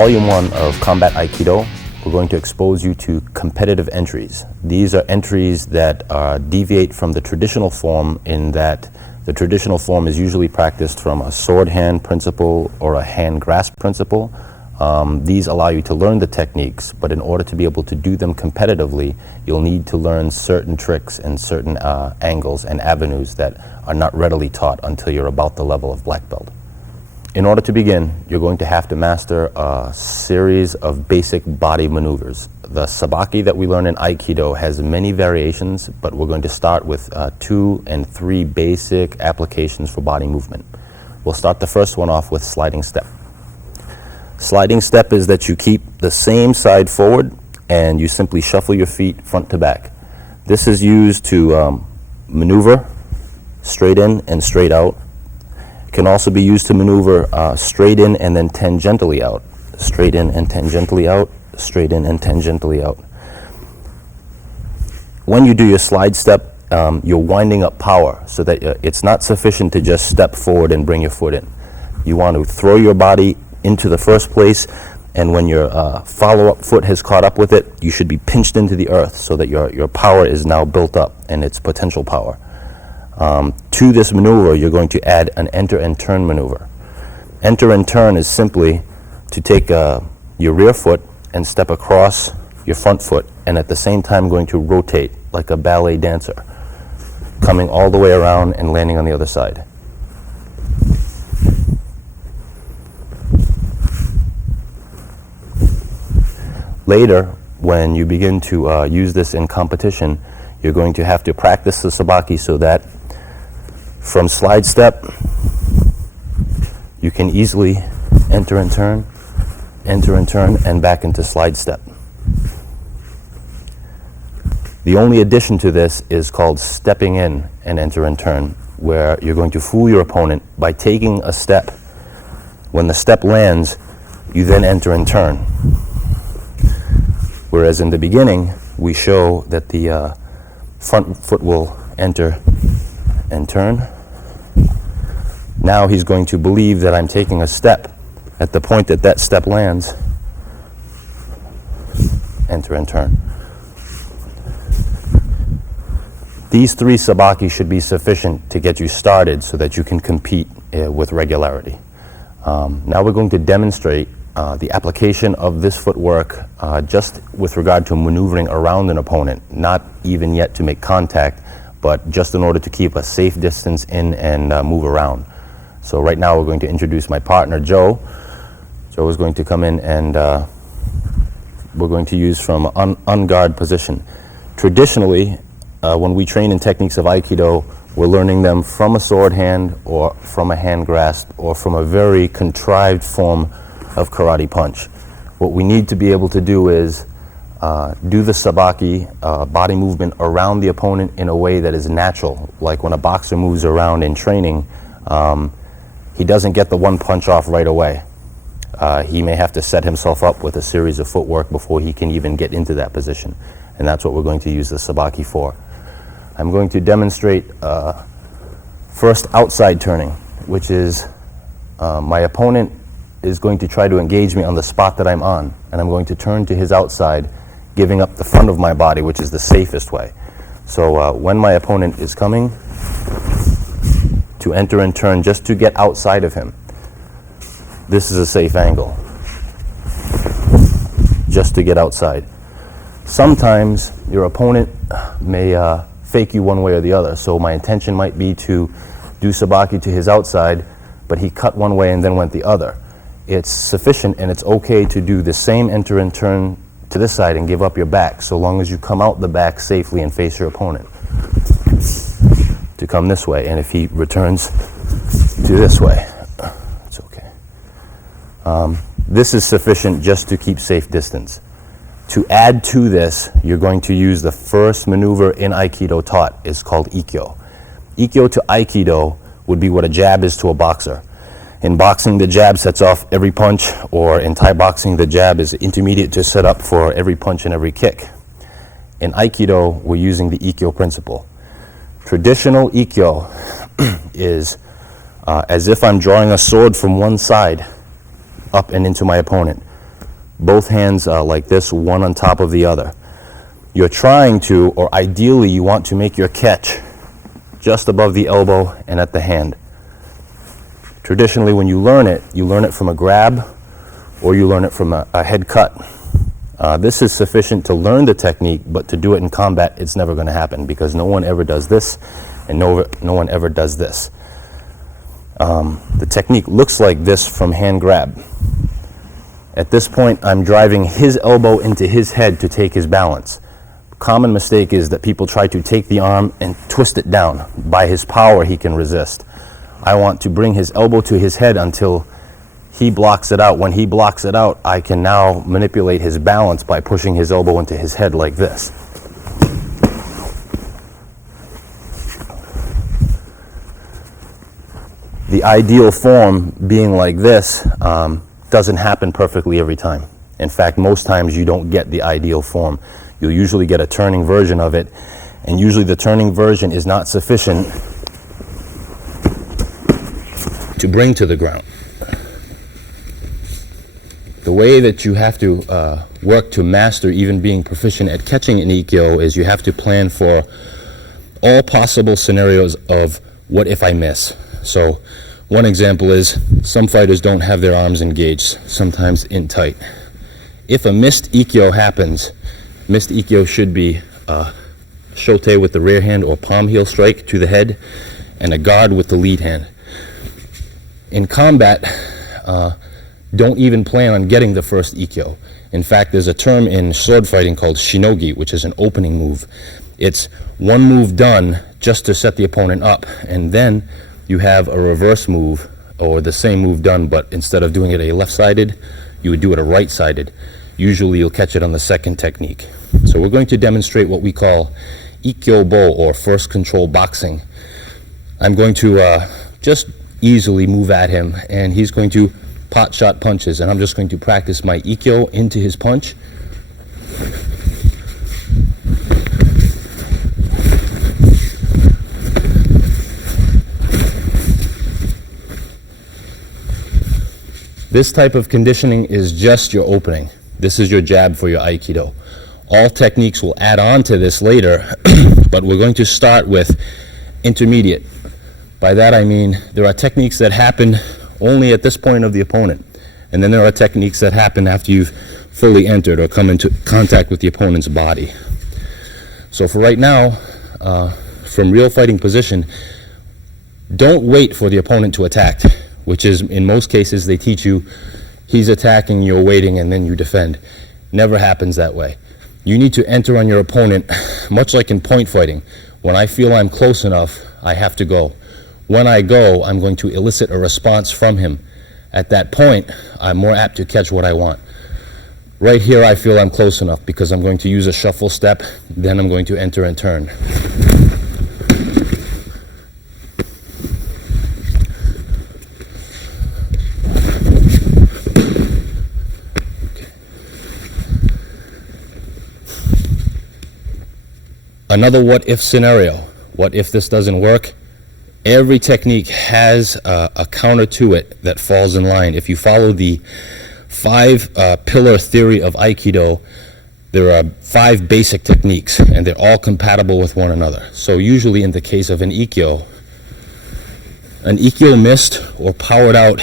Volume 1 of Combat Aikido, we're going to expose you to competitive entries. These are entries that deviate from the traditional form in that the traditional form is usually practiced from a sword hand principle or a hand grasp principle. These allow you to learn the techniques, but in order to be able to do them competitively, you'll need to learn certain tricks and certain angles and avenues that are not readily taught until you're about the level of black belt. In order to begin, you're going to have to master a series of basic body maneuvers. The sabaki that we learn in Aikido has many variations, but we're going to start with 2 and 3 basic applications for body movement. We'll start the first one off with sliding step. Sliding step is that you keep the same side forward and you simply shuffle your feet front to back. This is used to maneuver straight in and straight out. It can also be used to maneuver straight in and then tangentially out. Straight in and tangentially out, straight in and tangentially out. When you do your slide step, you're winding up power so that it's not sufficient to just step forward and bring your foot in. You want to throw your body into the first place, and when your follow-up foot has caught up with it, you should be pinched into the earth so that your power is now built up and its potential power. To this maneuver, you're going to add an enter and turn maneuver. Enter and turn is simply to take your rear foot and step across your front foot, and at the same time going to rotate like a ballet dancer, coming all the way around and landing on the other side. Later, when you begin to use this in competition, you're going to have to practice the sabaki so that from slide step, you can easily enter and turn, and back into slide step. The only addition to this is called stepping in and enter and turn, where you're going to fool your opponent by taking a step. When the step lands, you then enter and turn. Whereas in the beginning, we show that the front foot will enter and turn. Now he's going to believe that I'm taking a step. At the point that that step lands, enter and turn. These 3 sabaki should be sufficient to get you started so that you can compete with regularity. Now we're going to demonstrate the application of this footwork just with regard to maneuvering around an opponent, not even yet to make contact, but just in order to keep a safe distance in and move around. So right now we're going to introduce my partner, Joe. Joe is going to come in and we're going to use from unguard position. Traditionally, when we train in techniques of Aikido, we're learning them from a sword hand or from a hand grasp or from a very contrived form of karate punch. What we need to be able to do is do the sabaki body movement around the opponent in a way that is natural. Like when a boxer moves around in training, he doesn't get the one punch off right away. He may have to set himself up with a series of footwork before he can even get into that position. And that's what we're going to use the sabaki for. I'm going to demonstrate first outside turning, which is my opponent is going to try to engage me on the spot that I'm on, and I'm going to turn to his outside, giving up the front of my body, which is the safest way. So when my opponent is coming, to enter and turn just to get outside of him. This is a safe angle, just to get outside. Sometimes your opponent may fake you one way or the other, so my intention might be to do sabaki to his outside, but he cut one way and then went the other. It's sufficient and it's okay to do the same enter and turn to this side and give up your back, so long as you come out the back safely and face your opponent to come this way. And if he returns to this way, it's okay. This is sufficient just to keep safe distance. To add to this, you're going to use the first maneuver in Aikido taught. It's called Ikkyo. Ikkyo to Aikido would be what a jab is to a boxer. In boxing, the jab sets off every punch, or in Thai boxing, the jab is intermediate to set up for every punch and every kick. In Aikido, we're using the Ikkyo principle. Traditional Ikkyo is as if I'm drawing a sword from one side up and into my opponent. both hands like this, one on top of the other. You're trying to, or ideally you want to make your catch just above the elbow and at the hand. Traditionally, when you learn it from a grab or you learn it from a head cut. This is sufficient to learn the technique, but to do it in combat, it's never going to happen because no one ever does this and no one ever does this. The technique looks like this from hand grab. At this point, I'm driving his elbow into his head to take his balance. Common mistake is that people try to take the arm and twist it down. By his power, he can resist. I want to bring his elbow to his head until he blocks it out. When he blocks it out, I can now manipulate his balance by pushing his elbow into his head like this. The ideal form being like this doesn't happen perfectly every time. In fact, most times you don't get the ideal form. You'll usually get a turning version of it, and usually the turning version is not sufficient to bring to the ground. The way that you have to work to master even being proficient at catching an Ikkyo is you have to plan for all possible scenarios of what if I miss. So one example is some fighters don't have their arms engaged, sometimes in tight. If a missed Ikkyo happens, missed Ikkyo should be shote with the rear hand or palm heel strike to the head and a guard with the lead hand. In combat, don't even plan on getting the first Ikkyo. In fact, there's a term in sword fighting called shinogi, which is an opening move. It's one move done just to set the opponent up, and then you have a reverse move, or the same move done, but instead of doing it a left-sided, you would do it a right-sided. Usually you'll catch it on the second technique. So we're going to demonstrate what we call Ikkyo Bo, or first control boxing. I'm going to just easily move at him, and he's going to pot shot punches, and I'm just going to practice my Ikkyo into his punch. This type of conditioning is just your opening. This is your jab for your Aikido. All techniques will add on to this later, but we're going to start with intermediate. By that I mean there are techniques that happen only at this point of the opponent, and then there are techniques that happen after you've fully entered or come into contact with the opponent's body. So for right now, from real fighting position, don't wait for the opponent to attack, which is, in most cases, they teach you he's attacking, you're waiting, and then you defend. Never happens that way. You need to enter on your opponent, much like in point fighting. When I feel I'm close enough, I have to go. When I go, I'm going to elicit a response from him. At that point, I'm more apt to catch what I want. Right here, I feel I'm close enough because I'm going to use a shuffle step, then I'm going to enter and turn. Another what-if scenario. What if this doesn't work? Every technique has a counter to it that falls in line. If you follow the 5-pillar theory of Aikido, there are 5 basic techniques, and they're all compatible with one another. So usually in the case of an Ikkyo missed or powered out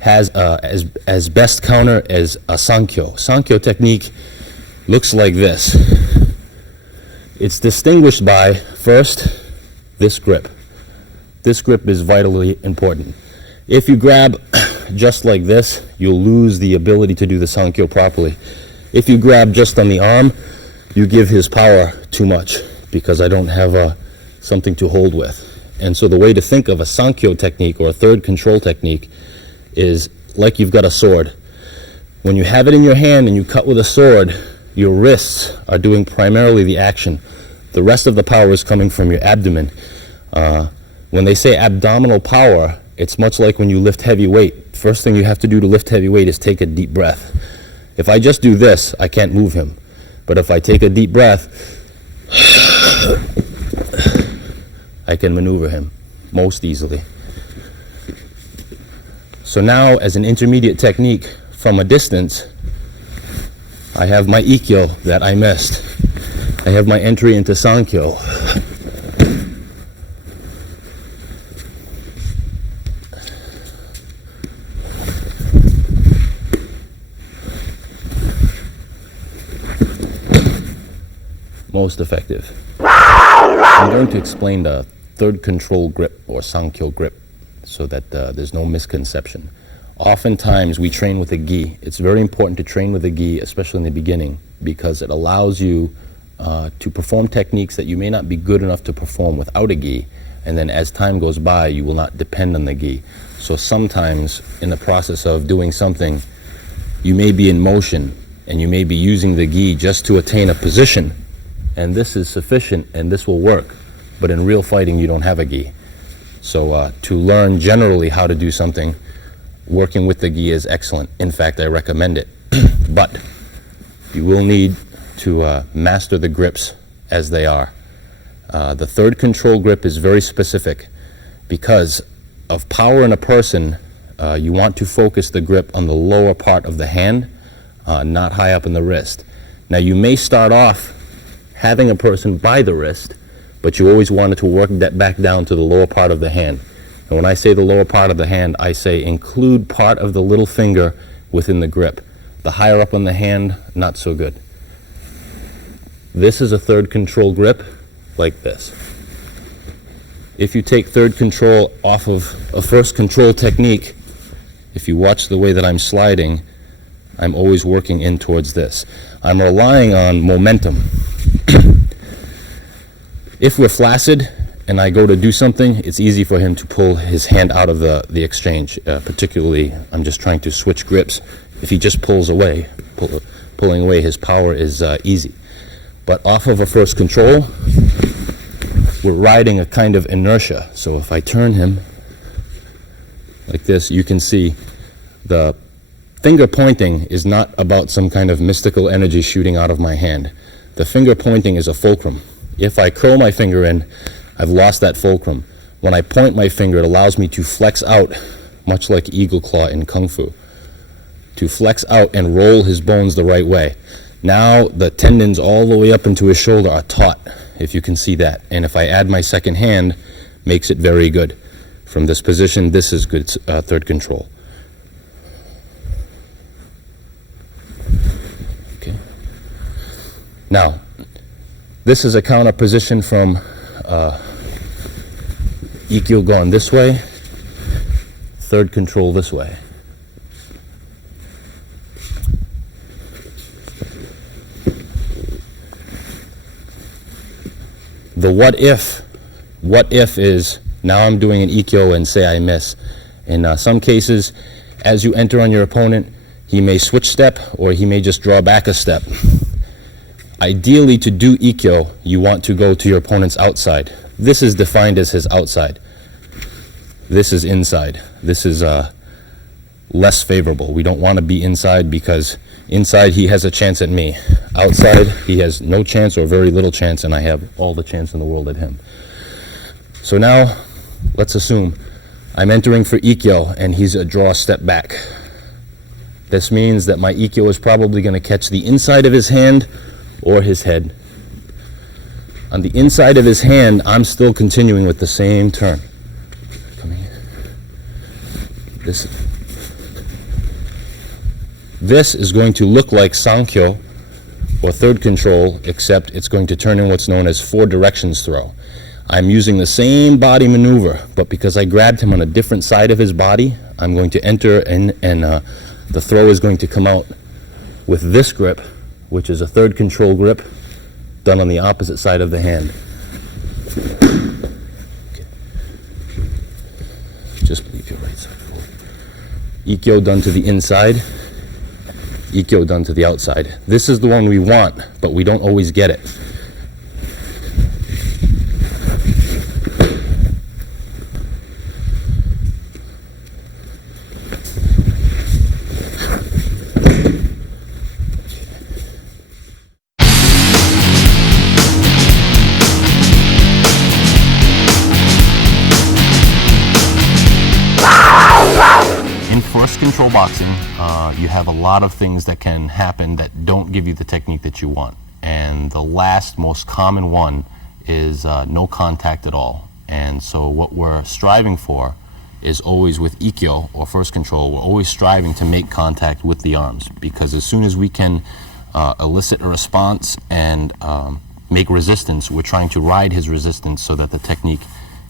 has as best counter as a Sankyo. Sankyo technique looks like this. It's distinguished by, first, this grip. This grip is vitally important. If you grab just like this, you'll lose the ability to do the Sankyo properly. If you grab just on the arm, you give his power too much because I don't have something to hold with. And so the way to think of a Sankyo technique or a third control technique is like you've got a sword. When you have it in your hand and you cut with a sword, your wrists are doing primarily the action. The rest of the power is coming from your abdomen. When they say abdominal power, it's much like when you lift heavy weight. First thing you have to do to lift heavy weight is take a deep breath. If I just do this, I can't move him. But if I take a deep breath, I can maneuver him most easily. So now, as an intermediate technique, from a distance, I have my Ikkyo that I missed. I have my entry into Sankyo. Most effective. I'm going to explain the third control grip or Sankyo grip so that there's no misconception. Oftentimes we train with a gi. It's very important to train with a gi, especially in the beginning, because it allows you to perform techniques that you may not be good enough to perform without a gi, and then as time goes by you will not depend on the gi. So sometimes in the process of doing something you may be in motion and you may be using the gi just to attain a position, and this is sufficient and this will work, but in real fighting you don't have a gi. So to learn generally how to do something, working with the gi is excellent. In fact, I recommend it. But you will need to master the grips as they are. The third control grip is very specific. Because of power in a person, you want to focus the grip on the lower part of the hand, not high up in the wrist. Now you may start off having a person by the wrist, but you always wanted to work that back down to the lower part of the hand. And when I say the lower part of the hand, I say include part of the little finger within the grip. The higher up on the hand, not so good. This is a third control grip, like this. If you take third control off of a first control technique, if you watch the way that I'm sliding, I'm always working in towards this. I'm relying on momentum. If we're flaccid, and I go to do something, it's easy for him to pull his hand out of the exchange. Particularly, I'm just trying to switch grips. If he just pulls away, pulling away, his power is easy. But off of a first control, we're riding a kind of inertia. So if I turn him like this, you can see the finger pointing is not about some kind of mystical energy shooting out of my hand. The finger pointing is a fulcrum. If I curl my finger in, I've lost that fulcrum. When I point my finger, it allows me to flex out, much like eagle claw in Kung Fu, to flex out and roll his bones the right way. Now the tendons all the way up into his shoulder are taut, if you can see that. And if I add my second hand, makes it very good. From this position, this is good third control. Okay. Now, this is a counter position from Ikkyo gone this way, third control this way. The what if is, now I'm doing an Ikkyo and say I miss. In some cases, as you enter on your opponent, he may switch step or he may just draw back a step. Ideally, to do Ikkyo, you want to go to your opponent's outside. This is defined as his outside. This is inside. This is less favorable. We don't want to be inside because inside he has a chance at me. Outside he has no chance or very little chance, and I have all the chance in the world at him. So now let's assume I'm entering for Ikkyo and he's a draw step back. This means that my Ikkyo is probably going to catch the inside of his hand or his head. On the inside of his hand, I'm still continuing with the same turn. Coming here. This is going to look like Sankyo or third control, except it's going to turn in what's known as four directions throw. I'm using the same body maneuver, but because I grabbed him on a different side of his body, I'm going to enter and the throw is going to come out with this grip, which is a third control grip, done on the opposite side of the hand. Okay. Just leave your right side forward. Ikkyo done to the inside, Ikkyo done to the outside. This is the one we want, but we don't always get it. first control boxing, you have a lot of things that can happen that don't give you the technique that you want. And the last most common one is no contact at all. And so what we're striving for is always with Ikkyo, or first control, we're always striving to make contact with the arms, because as soon as we can elicit a response and make resistance, we're trying to ride his resistance so that the technique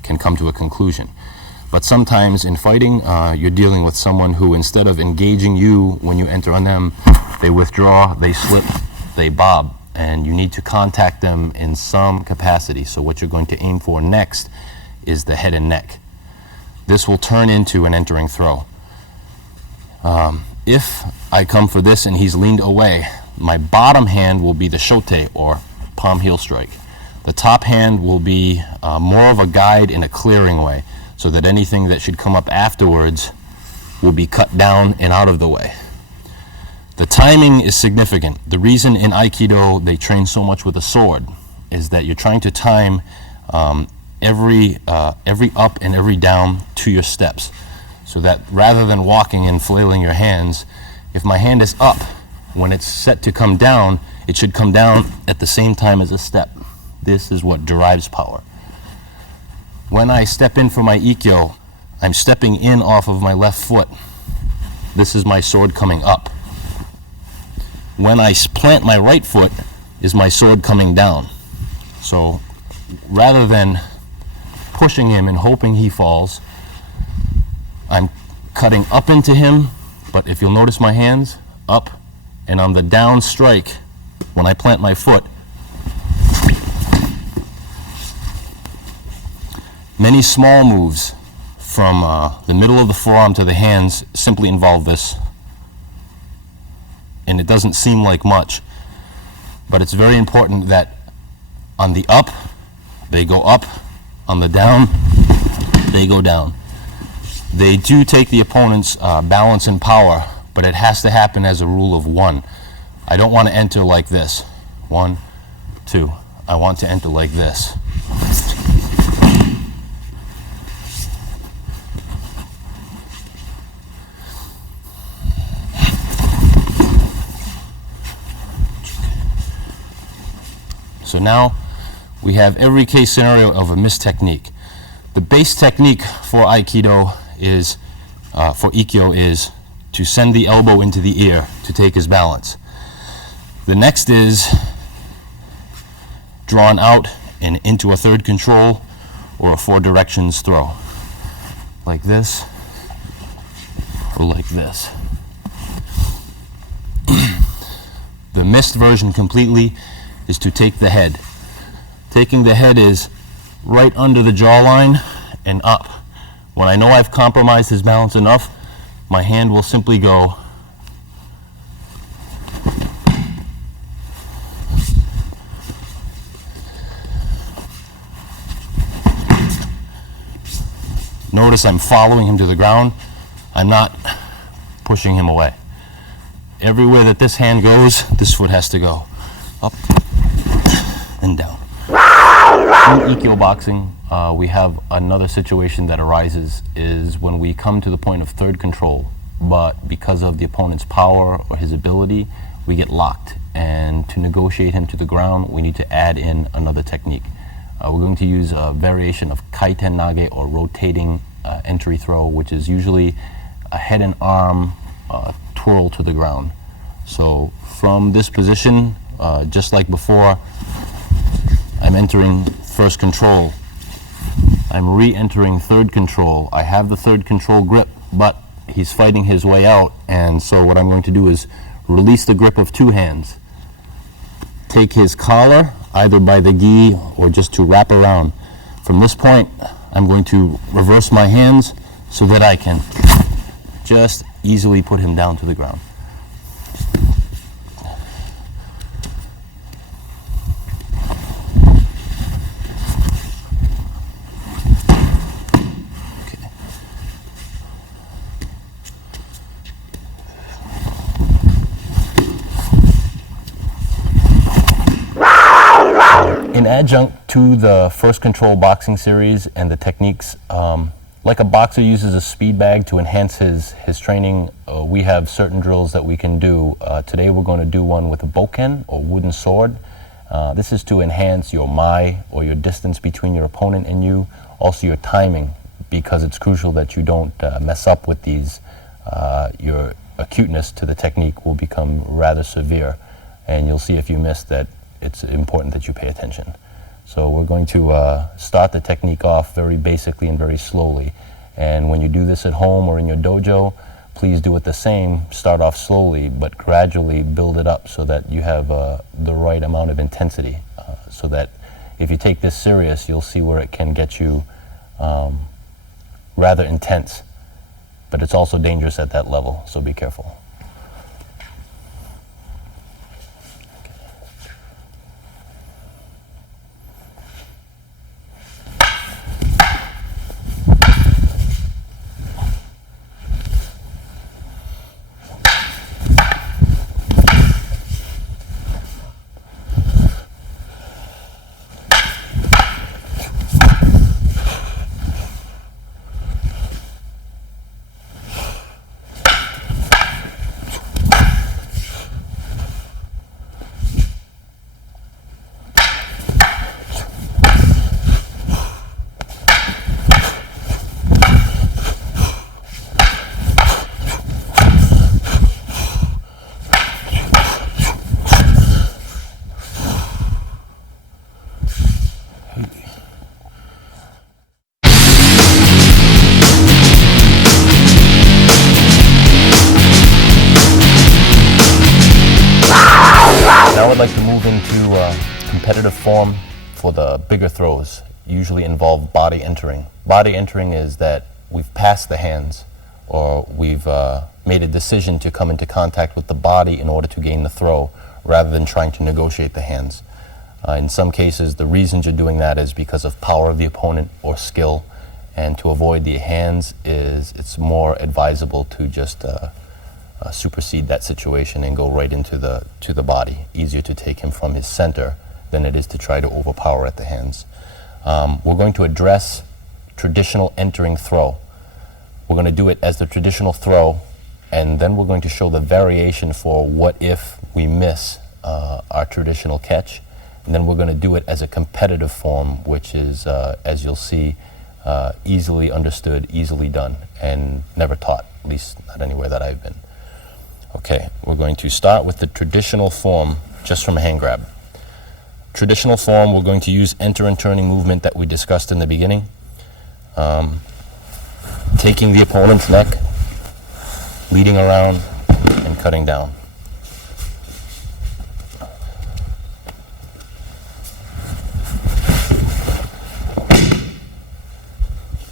can come to a conclusion. But sometimes in fighting, you're dealing with someone who, instead of engaging you when you enter on them, they withdraw, they slip, they bob, and you need to contact them in some capacity. So what you're going to aim for next is the head and neck. This will turn into an entering throw. If I come for this and he's leaned away, my bottom hand will be the shote, or palm heel strike. The top hand will be more of a guide in a clearing way, so that anything that should come up afterwards will be cut down and out of the way. The timing is significant. The reason in Aikido they train so much with a sword is that you're trying to time every up and every down to your steps, so that rather than walking and flailing your hands, if my hand is up, when it's set to come down, it should come down at the same time as a step. This is what derives power. When I step in for my Ikkyo, I'm stepping in off of my left foot. This is my sword coming up. When I plant my right foot, is my sword coming down. So rather than pushing him and hoping he falls, I'm cutting up into him, but if you'll notice my hands, up, and on the down strike, when I plant my foot, many small moves from the middle of the forearm to the hands simply involve this. And it doesn't seem like much, but it's very important that on the up, they go up, on the down, they go down. They do take the opponent's balance and power, but it has to happen as a rule of one. I don't want to enter like this. 1, 2. I want to enter like this. So now we have every case scenario of a missed technique. The base technique for Aikido is, for Ikkyo, is to send the elbow into the ear to take his balance. The next is drawn out and into a third control or a 4 directions throw. Like this, or like this. The missed version completely is to take the head. Taking the head is right under the jawline and up. When I know I've compromised his balance enough, my hand will simply go notice I'm following him to the ground. I'm not pushing him away. Everywhere that this hand goes, this foot has to go up and down. In Ikkyo boxing, we have another situation that arises is when we come to the point of third control, but because of the opponent's power or his ability, we get locked. And to negotiate him to the ground, we need to add in another technique. We're going to use a variation of kaiten nage, or rotating entry throw, which is usually a head and arm twirl to the ground. So from this position, just like before, I'm entering first control. I'm re-entering third control. I have the third control grip, but he's fighting his way out, and so what I'm going to do is release the grip of 2 hands. Take his collar, either by the gi or just to wrap around. From this point, I'm going to reverse my hands so that I can just easily put him down to the ground. In adjunct to the first control boxing series and the techniques Like a boxer uses a speed bag to enhance his training, we have certain drills that we can do. Today we're going to do one with a bokken or wooden sword. This is to enhance your mai, or your distance between your opponent and you, also your timing, because it's crucial that you don't mess up with these. Your acuteness to the technique will become rather severe, and you'll see if you miss that it's important that you pay attention. So we're going to start the technique off very basically and very slowly. And when you do this at home or in your dojo, please do it the same. Start off slowly, but gradually build it up so that you have the right amount of intensity. So that if you take this serious, you'll see where it can get you rather intense. But it's also dangerous at that level, so be careful. Now I'd like to move into competitive form for the bigger throws. Usually involve body entering. Body entering is that we've passed the hands, or we've made a decision to come into contact with the body in order to gain the throw, rather than trying to negotiate the hands. In some cases, the reasons you're doing that is because of power of the opponent or skill, and to avoid the hands it's more advisable to just supersede that situation and go right into the body. Easier to take him from his center than it is to try to overpower at the hands. We're going to address traditional entering throw. We're going to do it as the traditional throw, and then we're going to show the variation for what if we miss our traditional catch. And then we're going to do it as a competitive form, which is, as you'll see, easily understood, easily done, and never taught, at least not anywhere that I've been. Okay, we're going to start with the traditional form, just from a hand grab. Traditional form, we're going to use enter and turning movement that we discussed in the beginning. Taking the opponent's neck, leading around, and cutting down.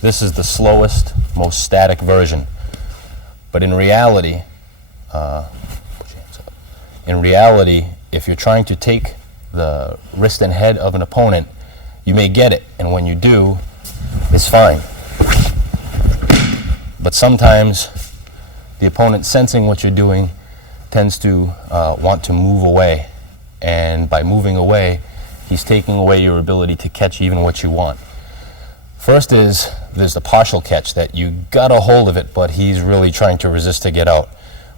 This is the slowest, most static version. But in reality, if you're trying to take the wrist and head of an opponent, you may get it, and when you do, it's fine. But sometimes the opponent, sensing what you're doing, tends to want to move away, and by moving away, he's taking away your ability to catch even what you want. First is, there's the partial catch that you got a hold of it, but he's really trying to resist to get out.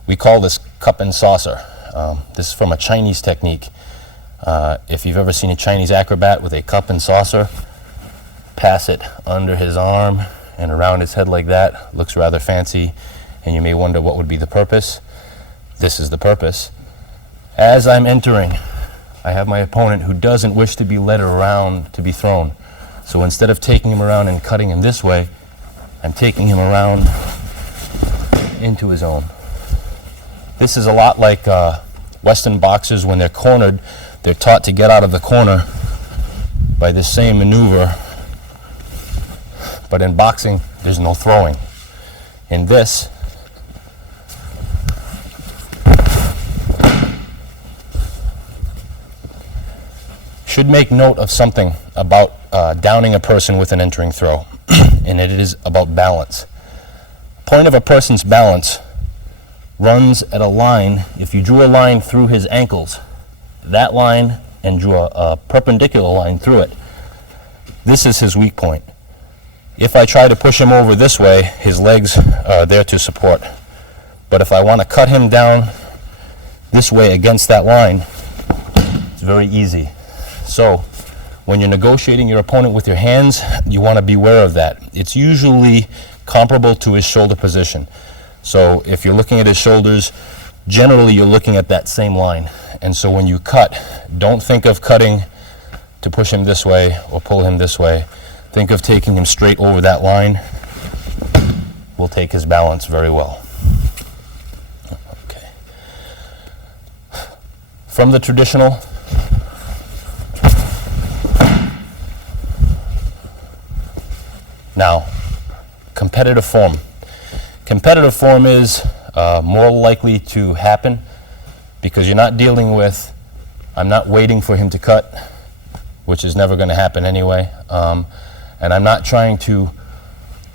We call this cup and saucer. This is from a Chinese technique. If you've ever seen a Chinese acrobat with a cup and saucer, pass it under his arm and around his head like that. Looks rather fancy, and you may wonder what would be the purpose. This is the purpose. As I'm entering, I have my opponent who doesn't wish to be led around to be thrown. So instead of taking him around and cutting him this way, I'm taking him around into his own. This is a lot like Western boxers. When they're cornered, they're taught to get out of the corner by this same maneuver. But in boxing, there's no throwing. In this, should make note of something about downing a person with an entering throw, and it is about balance. Point of a person's balance runs at a line. If you drew a line through his ankles, that line, and drew a perpendicular line through it, this is his weak point. If I try to push him over this way, his legs are there to support. But if I want to cut him down this way against that line, it's very easy. So when you're negotiating your opponent with your hands, you want to be aware of that. It's usually comparable to his shoulder position. So if you're looking at his shoulders, generally you're looking at that same line. And so when you cut, don't think of cutting to push him this way or pull him this way. Think of taking him straight over that line. Will take his balance very well. Okay. From the traditional, now, competitive form. Competitive form is more likely to happen because you're not dealing with, I'm not waiting for him to cut, which is never going to happen anyway. And I'm not trying to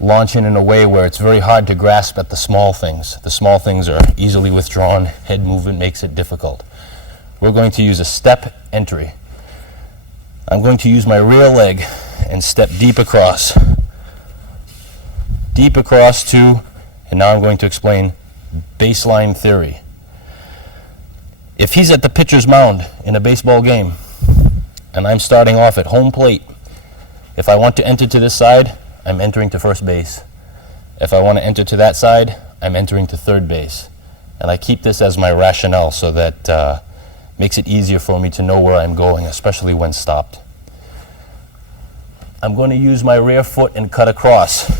launch in a way where it's very hard to grasp at the small things. The small things are easily withdrawn. Head movement makes it difficult. We're going to use a step entry. I'm going to use my rear leg and step deep across. Deep across to, and now I'm going to explain baseline theory. If he's at the pitcher's mound in a baseball game, and I'm starting off at home plate, if I want to enter to this side, I'm entering to first base. If I want to enter to that side, I'm entering to third base. And I keep this as my rationale so that makes it easier for me to know where I'm going, especially when stopped. I'm going to use my rear foot and cut across.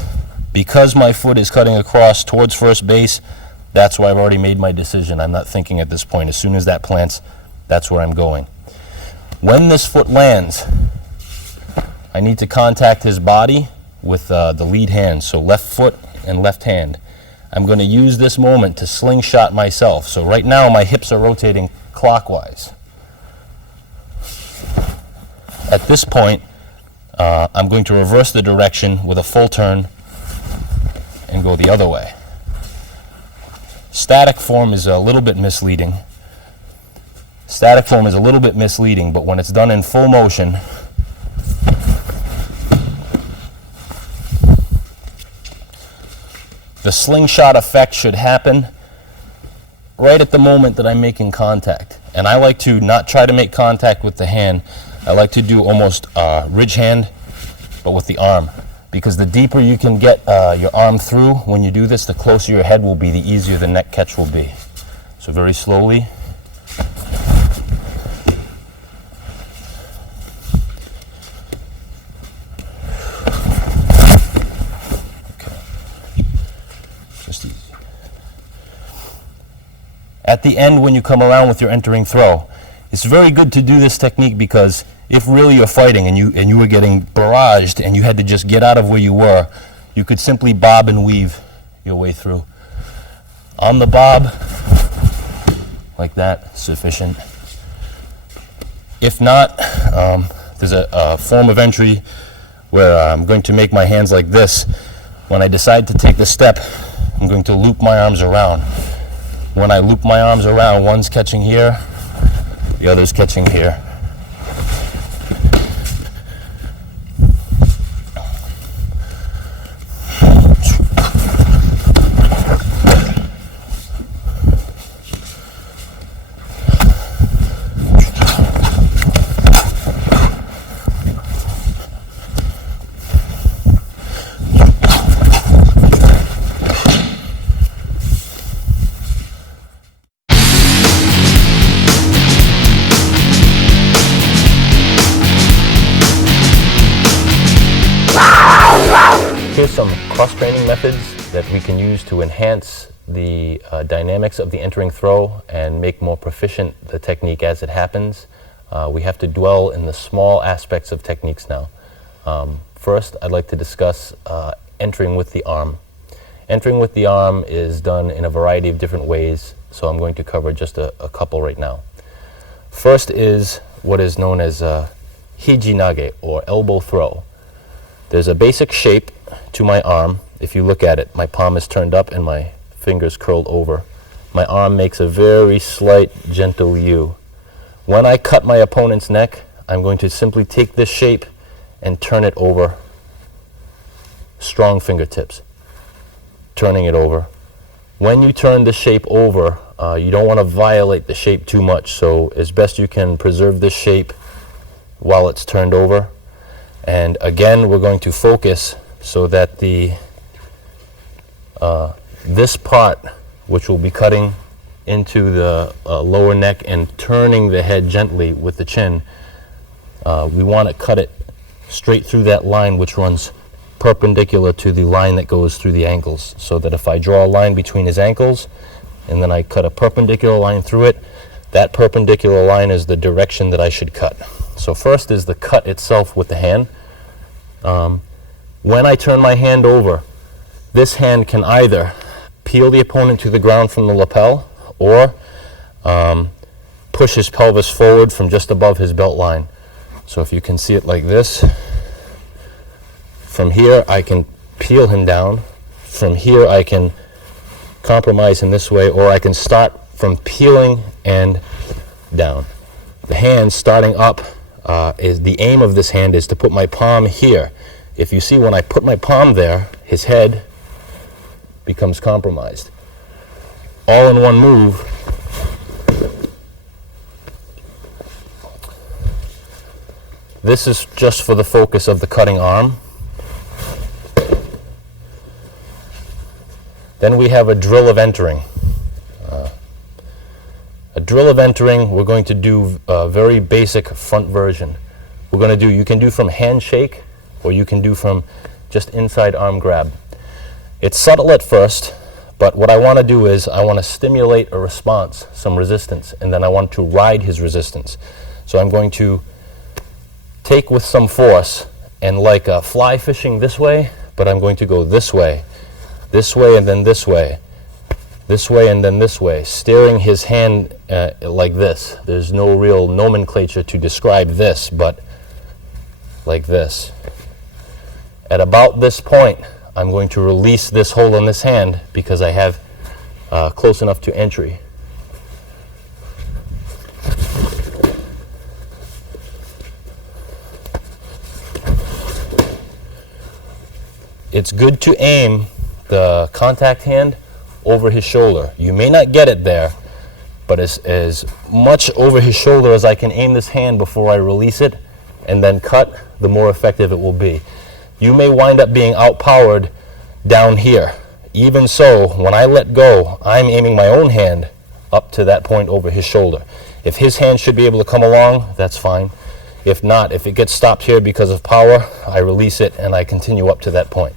Because my foot is cutting across towards first base, that's where I've already made my decision. I'm not thinking at this point. As soon as that plants, that's where I'm going. When this foot lands, I need to contact his body with the lead hand, so left foot and left hand. I'm going to use this moment to slingshot myself. So right now my hips are rotating clockwise. At this point, I'm going to reverse the direction with a full turn and go the other way. Static form is a little bit misleading. Static form is a little bit misleading, but when it's done in full motion, the slingshot effect should happen right at the moment that I'm making contact. And I like to not try to make contact with the hand. I like to do almost ridge hand, but with the arm. Because the deeper you can get your arm through when you do this, the closer your head will be, the easier the neck catch will be. So very slowly. At the end, when you come around with your entering throw, it's very good to do this technique because if really you're fighting and you were getting barraged and you had to just get out of where you were, you could simply bob and weave your way through. On the bob, like that, sufficient. If not, there's a form of entry where I'm going to make my hands like this. When I decide to take the step, I'm going to loop my arms around. When I loop my arms around, one's catching here, the other's catching here. Here's some cross-training methods that we can use to enhance the dynamics of the entering throw and make more proficient the technique as it happens. We have to dwell in the small aspects of techniques now. First, I'd like to discuss entering with the arm. Entering with the arm is done in a variety of different ways, so I'm going to cover just a couple right now. First is what is known as hiji nage, or elbow throw. There's a basic shape to my arm. If you look at it, my palm is turned up and my fingers curled over. My arm makes a very slight, gentle U. When I cut my opponent's neck, I'm going to simply take this shape and turn it over strong fingertips, turning it over. When you turn the shape over, you don't want to violate the shape too much, so as best you can preserve this shape while it's turned over. And again, we're going to focus so that this part, which will be cutting into the lower neck and turning the head gently with the chin, we want to cut it straight through that line which runs perpendicular to the line that goes through the ankles, so that if I draw a line between his ankles and then I cut a perpendicular line through it, that perpendicular line is the direction that I should cut. So first is the cut itself with the hand. When I turn my hand over, this hand can either peel the opponent to the ground from the lapel or push his pelvis forward from just above his belt line. So if you can see it like this, from here I can peel him down. From here I can compromise in this way, or I can start from peeling and down. The hand starting up, is the aim of this hand is to put my palm here. If you see, when I put my palm there, his head becomes compromised. All in one move. This is just for the focus of the cutting arm. Then we have a drill of entering. A drill of entering, we're going to do a very basic front version. We're going to do, you can do from handshake, or you can do from just inside arm grab. It's subtle at first, but what I want to do is I want to stimulate a response, some resistance, and then I want to ride his resistance. So I'm going to take with some force, and like fly fishing this way, but I'm going to go this way and then this way and then this way, steering his hand like this. There's no real nomenclature to describe this, but like this. At about this point, I'm going to release this hold on this hand because I have close enough to entry. It's good to aim the contact hand over his shoulder. You may not get it there, but as much over his shoulder as I can aim this hand before I release it and then cut, the more effective it will be. You may wind up being outpowered down here. Even so, when I let go, I'm aiming my own hand up to that point over his shoulder. If his hand should be able to come along, that's fine. If not, if it gets stopped here because of power, I release it and I continue up to that point.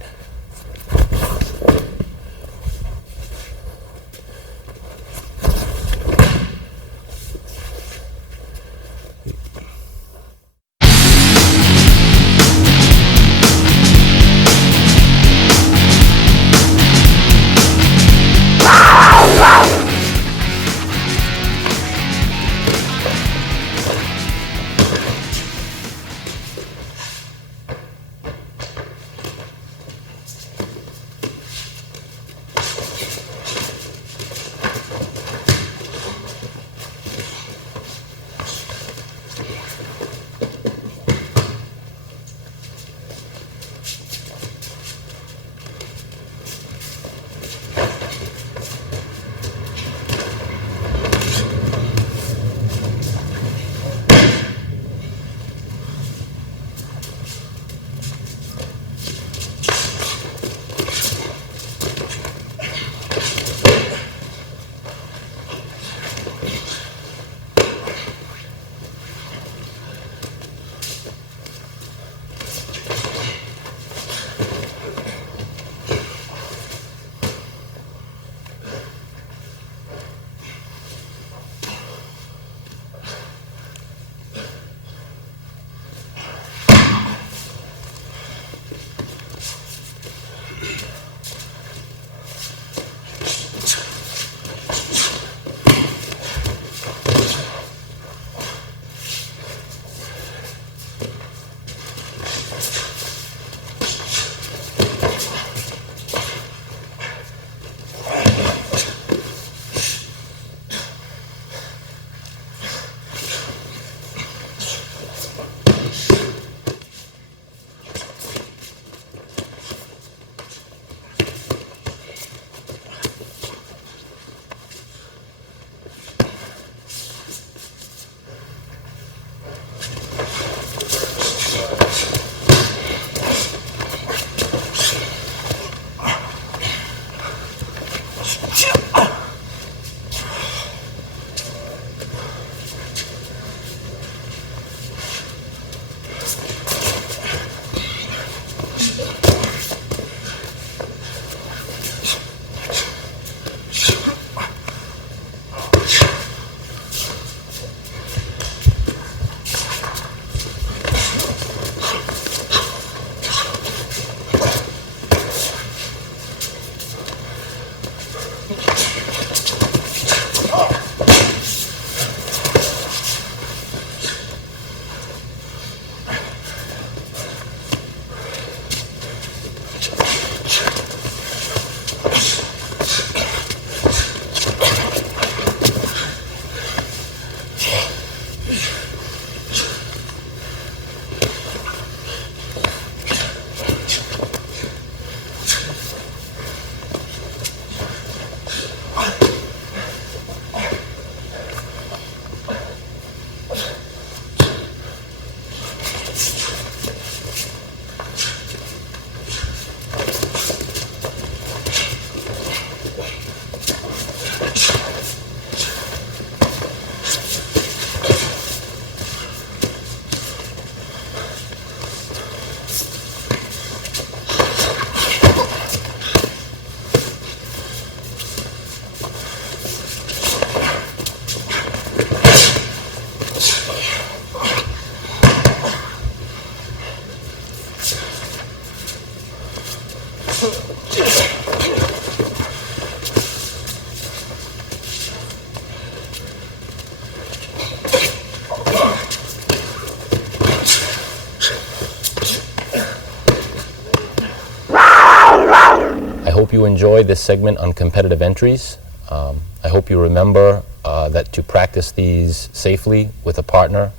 you enjoyed this segment on competitive entries. I hope you remember that to practice these safely with a partner.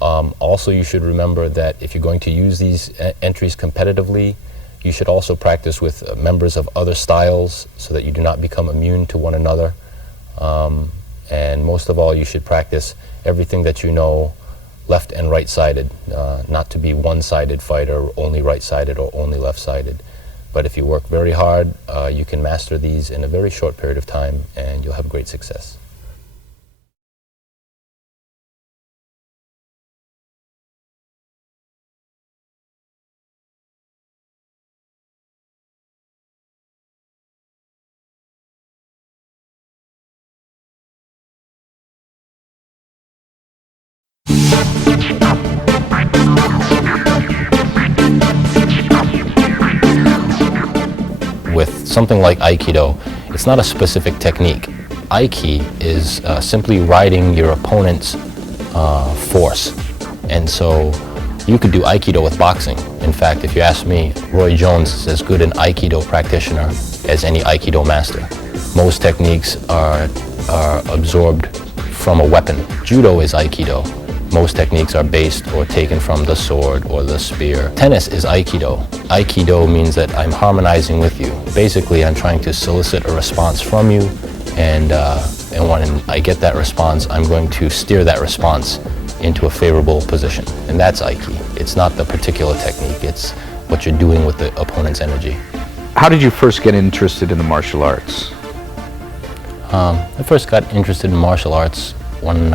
Also, you should remember that if you're going to use these entries competitively, you should also practice with members of other styles so that you do not become immune to one another. And most of all, you should practice everything that you know left and right-sided, not to be one-sided fighter, only right-sided or only left-sided. But if you work very hard, you can master these in a very short period of time, and you'll have great success. With something like Aikido, it's not a specific technique. Aiki is simply riding your opponent's force. And so you could do Aikido with boxing. In fact, if you ask me, Roy Jones is as good an Aikido practitioner as any Aikido master. Most techniques are absorbed from a weapon. Judo is Aikido. Most techniques are based or taken from the sword or the spear. Tennis is Aikido. Aikido means that I'm harmonizing with you. Basically, I'm trying to solicit a response from you, and when I get that response, I'm going to steer that response into a favorable position. And that's Aiki. It's not the particular technique, it's what you're doing with the opponent's energy. How did you first get interested in the martial arts? I first got interested in martial arts when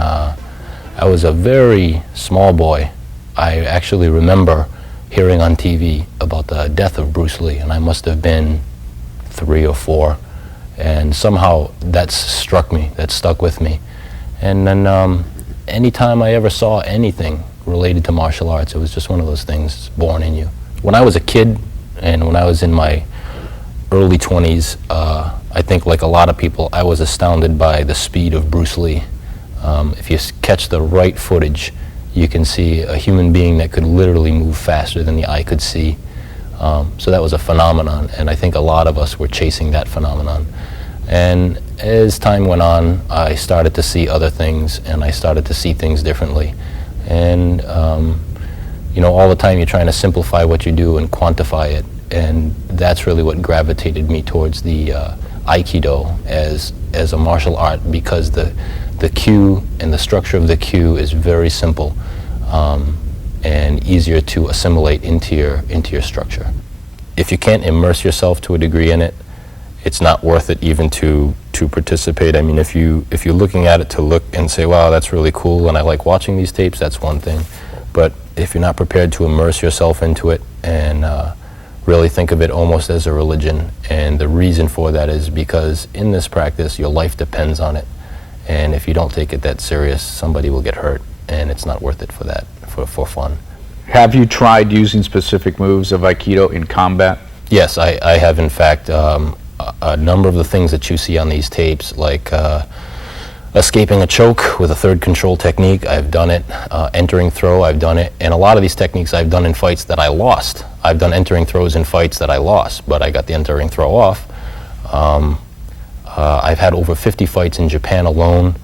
I was a very small boy. I actually remember hearing on TV about the death of Bruce Lee, and I must have been 3 or 4. And somehow that struck me, that stuck with me. And then anytime I ever saw anything related to martial arts, it was just one of those things born in you. When I was a kid, and when I was in my early 20s, I think like a lot of people, I was astounded by the speed of Bruce Lee. If you catch the right footage, you can see a human being that could literally move faster than the eye could see. So that was a phenomenon, and I think a lot of us were chasing that phenomenon. And as time went on, I started to see other things, and I started to see things differently. And you know, all the time you're trying to simplify what you do and quantify it, and that's really what gravitated me towards the Aikido as a martial art, because the cue and the structure of the cue is very simple and easier to assimilate into your structure. If you can't immerse yourself to a degree in it, it's not worth it even to participate. I mean, if you're looking at it to look and say, wow, that's really cool and I like watching these tapes, that's one thing. But if you're not prepared to immerse yourself into it and really think of it almost as a religion, and the reason for that is because in this practice your life depends on it. And if you don't take it that serious, somebody will get hurt, and it's not worth it for fun. Have you tried using specific moves of Aikido in combat? Yes, I have in fact. A number of the things that you see on these tapes, like escaping a choke with a third control technique, I've done it. Entering throw, I've done it. And a lot of these techniques I've done in fights that I lost. I've done entering throws in fights that I lost, but I got the entering throw off. I've had over 50 fights in Japan alone.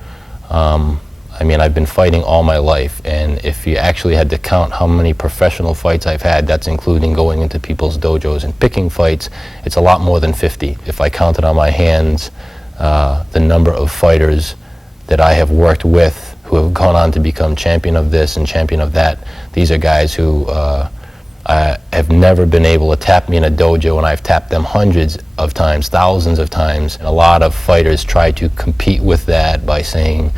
I mean, I've been fighting all my life, and if you actually had to count how many professional fights I've had, that's including going into people's dojos and picking fights, it's a lot more than 50. If I counted on my hands the number of fighters that I have worked with who have gone on to become champion of this and champion of that, these are guys who have never been able to tap me in a dojo, and I've tapped them hundreds of times, thousands of times. And a lot of fighters try to compete with that by saying,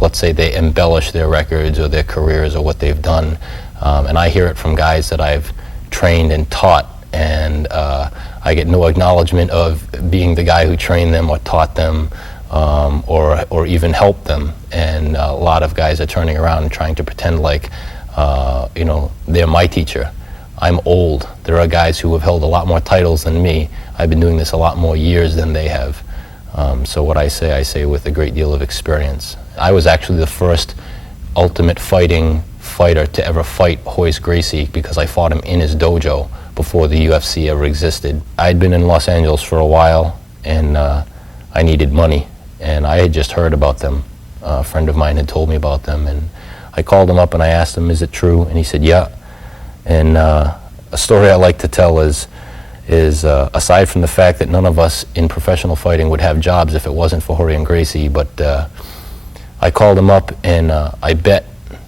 let's say they embellish their records or their careers or what they've done. And I hear it from guys that I've trained and taught, and I get no acknowledgement of being the guy who trained them or taught them or even helped them. And a lot of guys are turning around and trying to pretend like you know, they're my teacher. I'm old. There are guys who have held a lot more titles than me. I've been doing this a lot more years than they have. So what I say with a great deal of experience. I was actually the first ultimate fighting fighter to ever fight Royce Gracie because I fought him in his dojo before the UFC ever existed. I'd been in Los Angeles for a while, and I needed money, and I had just heard about them. A friend of mine had told me about them, and I called him up and I asked him, is it true? And he said, yeah. And a story I like to tell is aside from the fact that none of us in professional fighting would have jobs if it wasn't for Royce and Gracie, but I called him up and I bet.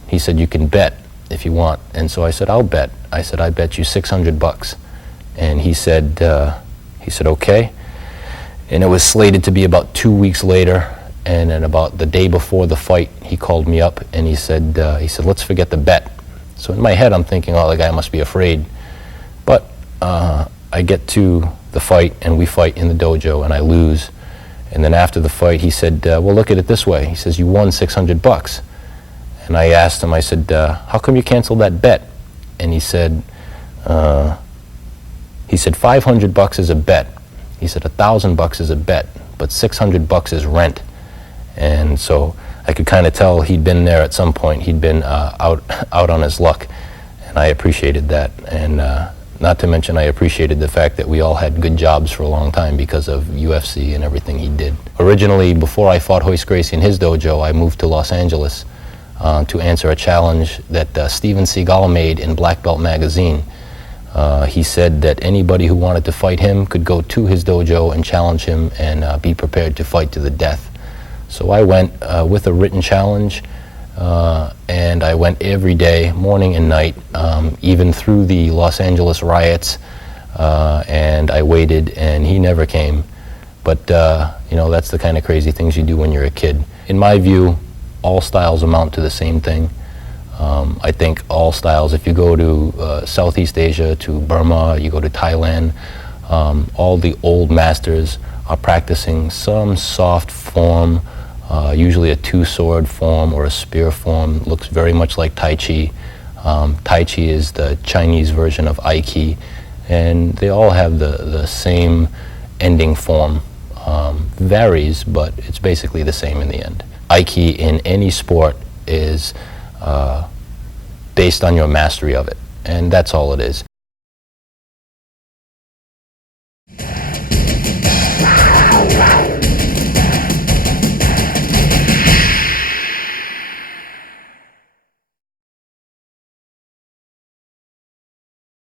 He said, you can bet if you want. And so I said, I'll bet. I said, I bet you $600. And he said, okay. And it was slated to be about 2 weeks later. And then about the day before the fight, he called me up and he said, let's forget the bet. So in my head, I'm thinking, oh, the guy must be afraid. But I get to the fight and we fight in the dojo and I lose. And then after the fight, he said, well, look at it this way. He says, you won $600. And I asked him, I said, how come you canceled that bet? And he said, $500 is a bet. He said, $1,000 is a bet, but $600 is rent. And so I could kind of tell he'd been there at some point. He'd been out on his luck, and I appreciated that. And not to mention, I appreciated the fact that we all had good jobs for a long time because of UFC and everything he did. Originally, before I fought Royce Gracie in his dojo, I moved to Los Angeles to answer a challenge that Steven Seagal made in Black Belt magazine. He said that anybody who wanted to fight him could go to his dojo and challenge him and be prepared to fight to the death. So I went with a written challenge, and I went every day, morning and night, even through the Los Angeles riots, and I waited, and he never came. But, you know, that's the kind of crazy things you do when you're a kid. In my view, all styles amount to the same thing. I think all styles, if you go to Southeast Asia, to Burma, you go to Thailand, all the old masters are practicing some soft form, usually a two-sword form or a spear form. Looks very much like Tai Chi. Tai Chi is the Chinese version of Aikido, and they all have the same ending form. Varies, but it's basically the same in the end. Aikido in any sport is based on your mastery of it, and that's all it is.